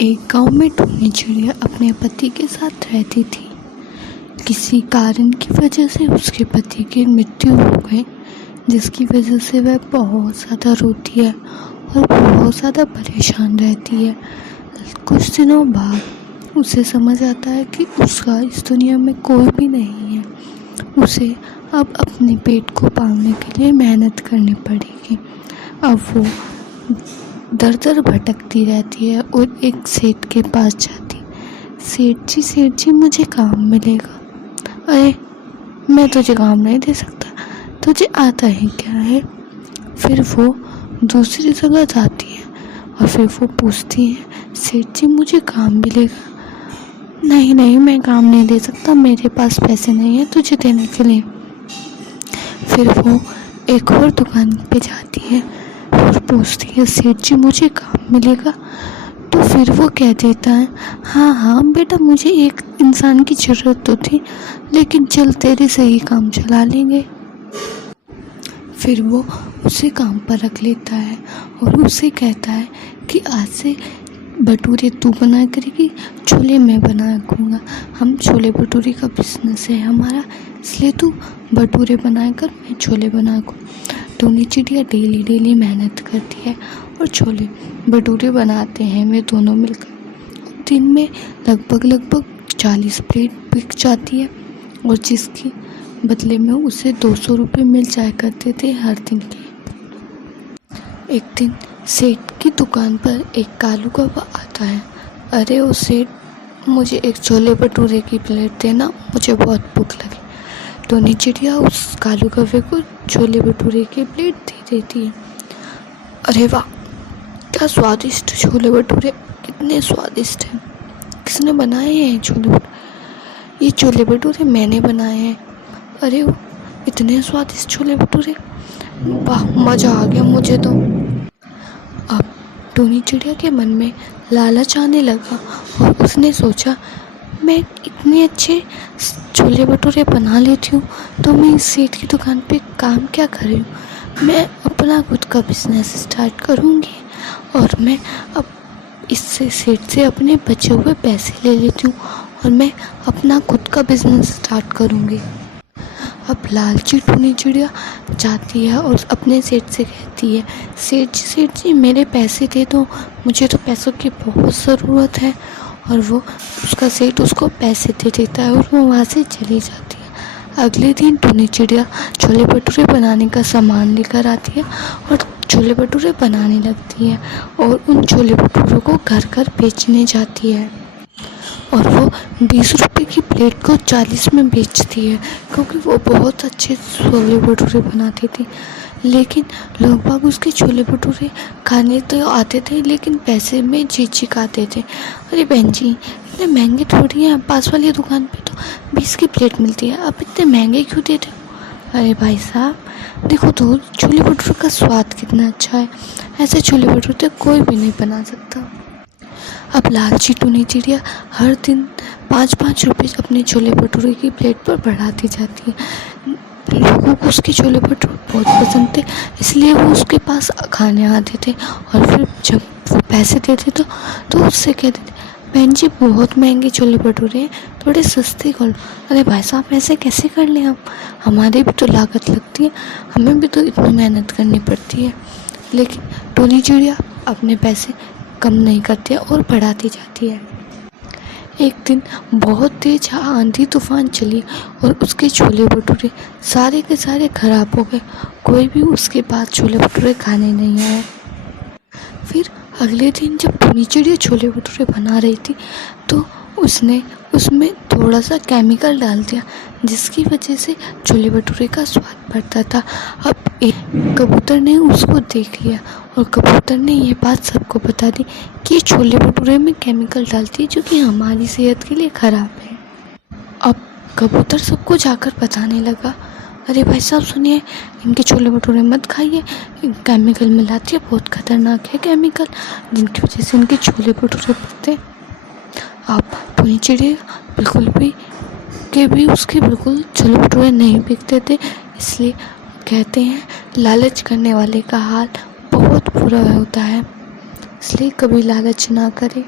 एक गांव में टूनी चिड़िया अपने पति के साथ रहती थी। किसी कारण की वजह से उसके पति की मृत्यु हो गई, जिसकी वजह से वह बहुत ज़्यादा रोती है और बहुत ज़्यादा परेशान रहती है। कुछ दिनों बाद उसे समझ आता है कि उसका इस दुनिया में कोई भी नहीं है। उसे अब अपने पेट को पालने के लिए मेहनत करनी पड़ेगी। अब वो दर दर भटकती रहती है और एक सेठ के पास जाती। सेठ जी मुझे काम मिलेगा। अरे मैं तुझे काम नहीं दे सकता, तुझे आता ही क्या है। फिर वो दूसरी जगह जाती है और फिर वो पूछती है, सेठ जी मुझे काम मिलेगा। नहीं मैं काम नहीं दे सकता, मेरे पास पैसे नहीं है तुझे देने के लिए। फिर वो एक और दुकान पे जाती है और पूछती है, सेठ जी मुझे काम मिलेगा। तो फिर वो कह देता है, हाँ बेटा, मुझे एक इंसान की ज़रूरत तो थी, लेकिन चल तेरे से ही काम चला लेंगे। फिर वो उसे काम पर रख लेता है और उसे कहता है कि आज से भटूरे तू बना करेगी, छोले मैं बना करूँगा। हम छोले भटूरे का बिजनेस है हमारा, इसलिए तू भटूरे बनाया कर, मैं छोले बना करूँ। टूनी चिड़िया डेली मेहनत करती है और छोले भटूरे बनाते हैं वे दोनों मिलकर। दिन में लगभग 40 प्लेट बिक जाती है और जिसकी बदले में उसे 200 रुपये मिल जाया करते थे हर दिन के। एक दिन सेठ की दुकान पर एक कालू कौवा आता है। अरे ओ सेठ, मुझे एक छोले भटूरे की प्लेट देना, मुझे बहुत भूख लगी। टूनी चिड़िया उस कालू कौवे को छोले भटूरे की प्लेट दे देती है। अरे वाह, क्या स्वादिष्ट छोले भटूरे, कितने स्वादिष्ट हैं। किसने बनाए हैं छोले भटूरे? ये छोले भटूरे मैंने बनाए हैं। अरे वो इतने स्वादिष्ट छोले भटूरे, वाह मज़ा आ गया मुझे तो। अब टूनी चिड़िया के मन में लालच आने लगा और उसने सोचा, मैं इतने अच्छे छोले भटूरे बना लेती हूँ तो मैं इस सेठ की दुकान पे काम क्या कर रही हूँ। मैं अपना खुद का बिजनेस स्टार्ट करूँगी और मैं अब इससे सेठ से अपने बचे हुए पैसे ले लेती हूँ और मैं अपना खुद का बिजनेस स्टार्ट करूँगी। अब लालची टूनी चिड़िया जाती है और अपने सेठ से कहती है, सेठ जी मेरे पैसे दे दो, मुझे तो पैसों की बहुत ज़रूरत है। और वो उसका सेठ उसको पैसे दे देता है और वो वहाँ से चली जाती है। अगले दिन टूनी चिड़िया छोले भटूरे बनाने का सामान लेकर आती है और छोले भटूरे बनाने लगती है और उन छोले भटूरों को घर बेचने जाती है और वो 20 रुपये की प्लेट को 40 में बेचती है, क्योंकि वो बहुत अच्छे छोले भटूरे बनाती थी। लेकिन लोग बाग उसके छोले भटूरे खाने तो आते थे, लेकिन पैसे में झिझकाते थे। अरे बहन जी, इतने महंगे थोड़ी हैं, पास वाली दुकान पे तो 20 की प्लेट मिलती है, आप इतने महंगे क्यों देते हो? अरे भाई साहब देखो तो छोले भटूरे का स्वाद कितना अच्छा है, ऐसे छोले भटूरे कोई भी नहीं बना सकता। अब लालची टूनी चिड़िया हर दिन 5-5 रुपये अपने छोले भटूरे की प्लेट पर बढ़ाती जाती है। लोगों को उसके छोले भटूरे बहुत पसंद थे, इसलिए वो उसके पास खाने आते थे और फिर जब वो पैसे देते तो उससे कहते थे, बहन जी बहुत महंगे छोले भटूरे हैं, थोड़े सस्ते कर लो। अरे भाई साहब ऐसे कैसे कर लें हम, हमारी भी तो लागत लगती है, हमें भी तो इतनी मेहनत करनी पड़ती है। लेकिन टूनी चिड़िया अपने पैसे कम नहीं करती है और बढ़ाती जाती है। एक दिन बहुत तेज आंधी तूफान चली और उसके छोले भटूरे सारे के सारे खराब हो गए, कोई भी उसके पास छोले भटूरे खाने नहीं आया। फिर अगले दिन जब टूनी चिड़िया छोले भटूरे बना रही थी तो उसने उसमें थोड़ा सा केमिकल डाल दिया, जिसकी वजह से छोले भटूरे का स्वाद बढ़ता था। अब एक कबूतर ने उसको देख लिया और कबूतर ने ये बात सबको बता दी कि छोले भटूरे में केमिकल डालती है जो कि हमारी सेहत के लिए ख़राब है। अब कबूतर सबको जाकर बताने लगा, अरे भाई साहब सुनिए, इनके छोले भटूरे मत खाइए, केमिकल मिलाती है, बहुत खतरनाक है केमिकल, जिनकी वजह से इनके छोले भटूरे बढ़ते। अब टूनी चिड़िया उसके बिल्कुल छोले भटूरे नहीं बिकते थे, इसलिए कहते हैं लालच करने वाले का हाल बहुत बुरा होता है, इसलिए कभी लालच ना करें।